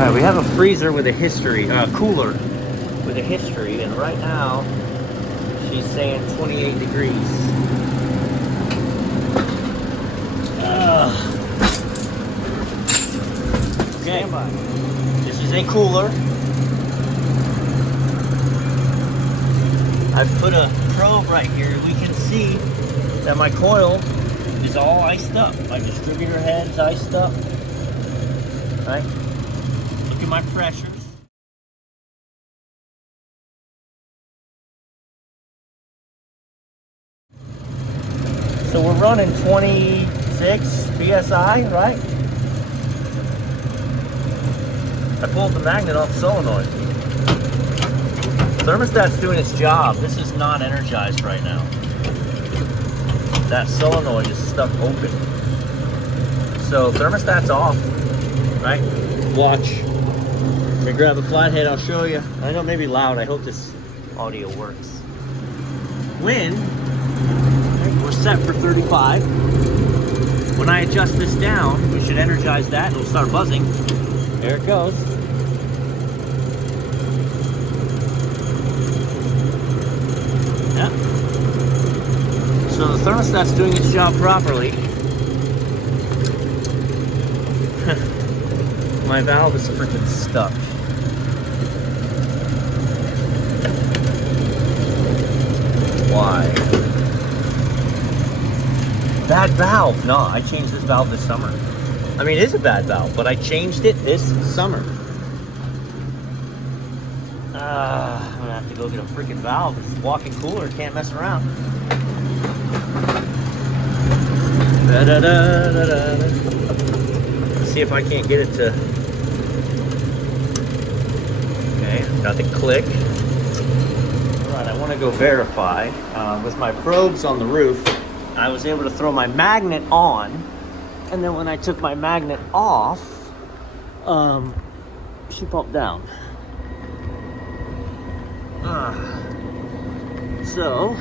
Alright, we have a freezer with a history, cooler with a history, and right now she's saying 28 degrees. Okay, this is a cooler. I've put a probe right here. We can see that my coil is all iced up. My distributor head's iced up. Right? Look at my pressures. So we're running 26 PSI, right? I pulled the magnet off the solenoid. Thermostat's doing its job. This is not energized right now. That solenoid is stuck open. So thermostat's off, right? Watch. Let me grab a flathead, I'll show you. I know it may be loud, I hope this audio works. When we're set for 35, when I adjust this down, we should energize that, it'll start buzzing. There it goes. Yep. So the thermostat's doing its job properly. My valve is freaking stuck. Why? Bad valve. No, I changed this valve this summer. I mean, it is a bad valve, but I changed it this summer. I'm gonna have to go get a freaking valve. It's a walk-in cooler, can't mess around. Let's see if I can't get it to... Okay, got the click. All right, I want to go verify. With my probes on the roof, I was able to throw my magnet on, and then when I took my magnet off, she pumped down. So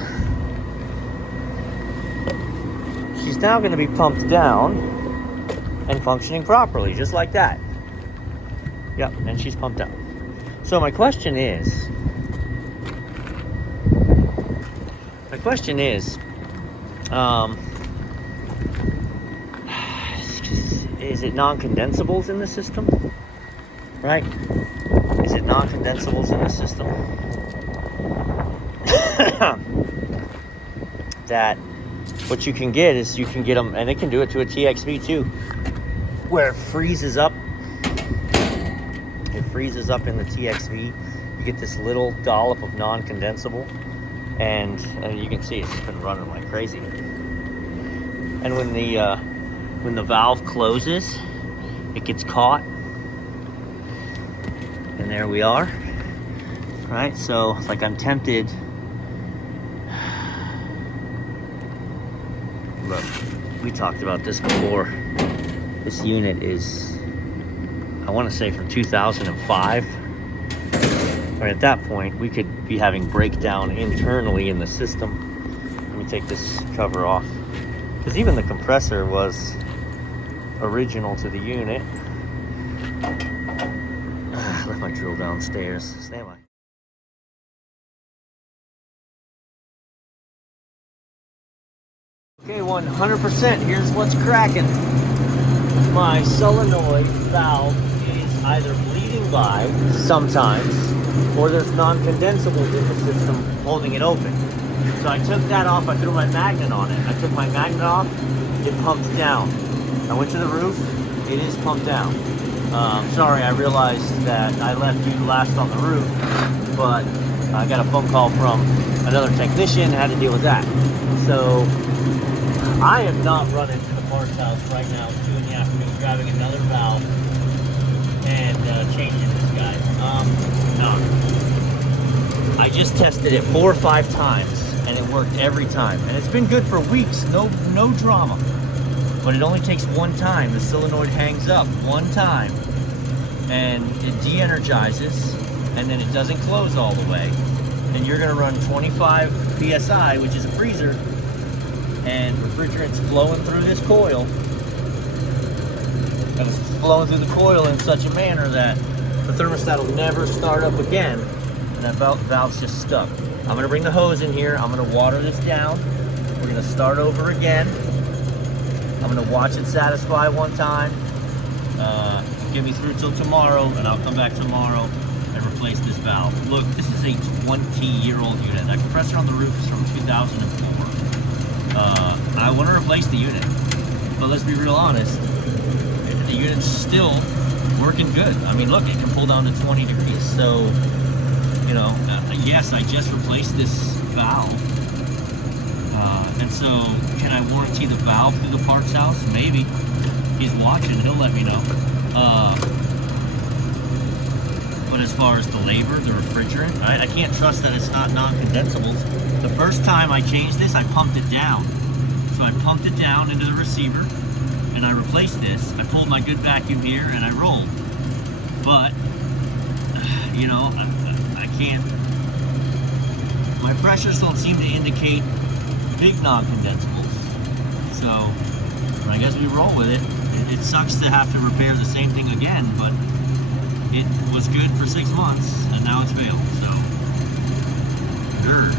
she's now going to be pumped down and functioning properly, just like that. Yep, and she's pumped out. So my question is, is it non-condensables in the system? Right? Is it non-condensables in the system? That what you can get is you can get them, and it can do it to a TXV too, where it freezes up. It freezes up in the TXV. You get this little dollop of non-condensable, and you can see it's been running like crazy. And when the valve closes, it gets caught, and there we are. Right, so like I'm tempted. Look, we talked about this before. This unit is, I want to say, from 2005. Right, at that point, we could be having breakdown internally in the system. Let me take this cover off, because even the compressor was original to the unit. I left my drill downstairs. Stand by. Okay, 100%. Here's what's cracking. My solenoid valve is either bleeding by sometimes, or there's non-condensables in the system holding it open. So I took that off. I threw my magnet on it. I took my magnet off. It pumped down. I went to the roof. It is pumped down. Sorry, I realized that I left you last on the roof, but I got a phone call from another technician. Had to deal with that. So I am not running to the parts house right now, 2 in the afternoon, grabbing another valve and changing this guy. No. I just tested it 4 or 5 times, and it worked every time. And it's been good for weeks, no drama. But it only takes one time. The solenoid hangs up one time, and it de-energizes, and then it doesn't close all the way. And you're gonna run 25 PSI, which is a freezer, and refrigerant's flowing through this coil. and it's flowing through the coil in such a manner that the thermostat will never start up again, and that valve's just stuck. I'm gonna bring the hose in here. I'm gonna water this down. We're gonna start over again. I'm gonna watch it satisfy one time. Get me through till tomorrow, and I'll come back tomorrow and replace this valve. Look, this is a 20-year-old unit. That compressor on the roof is from 2004. I want to replace the unit, but let's be real honest, the unit's still working good. I mean, look, it can pull down to 20 degrees. So, you know, yes, I just replaced this valve. And so, can I warranty the valve through the parts house? Maybe. He's watching, he'll let me know. But as far as the labor, the refrigerant, I can't trust that it's not non-condensables. The first time I changed this, I pumped it down. So I pumped it down into the receiver, and I replaced this. I pulled my good vacuum here, and I rolled. But, you know, I can't, my pressures don't seem to indicate big non-condensables. So, I guess we roll with it. It sucks to have to repair the same thing again, but it was good for 6 months, and now it's failed, so. Sure.